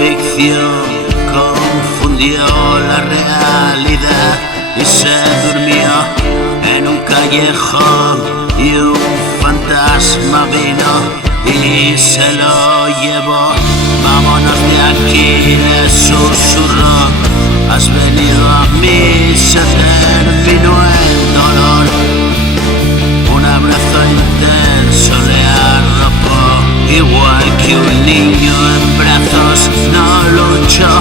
ficción confundió la realidad y se durmió en un callejón y un fantasma vino y se lo llevó. Vámonos de aquí, le susurró, has venido a mí, se terminó el dolor. Un abrazo intenso le arropó, igual que un niño en brazos no luchó.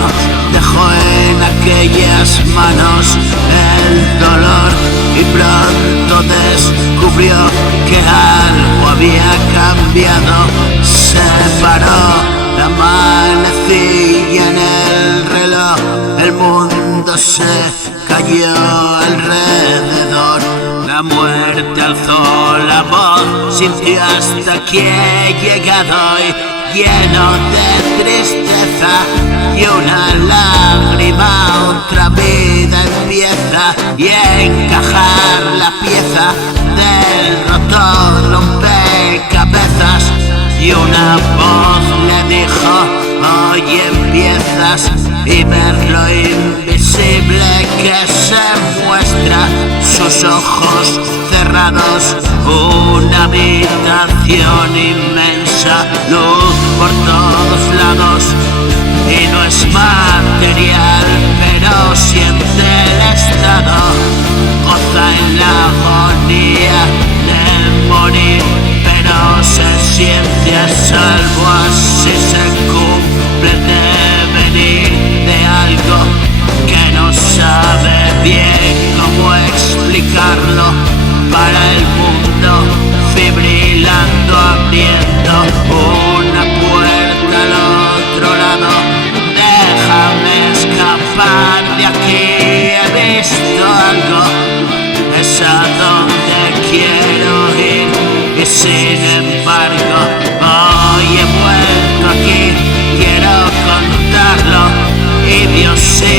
Dejó en aquellas manos el dolor y pronto descubrió que algo había cambiado. Se paró la manecilla en el reloj, el mundo se cayó alrededor. La muerte alzó la voz, sintió hasta aquí he llegado y lleno de tristeza y una lágrima, otra vida empieza y encajar la pieza del roto rompecabezas. Y una voz le dijo, hoy empiezas y ver lo invisible que se muestra. Sus ojos cerrados, una habitación inmensa, luz por todos lados y no es material, pero siente el estado, goza en la agonía de morir, pero se siente a salvo, así se cumple el devenir de algo que no sabe bien cómo explicarlo. Para el mundo fibrilando, abriendo una puerta al otro lado. Déjame escapar de aquí, he visto algo, es a donde quiero ir y sin embargo hoy he vuelto aquí, quiero contarlo y Dios sí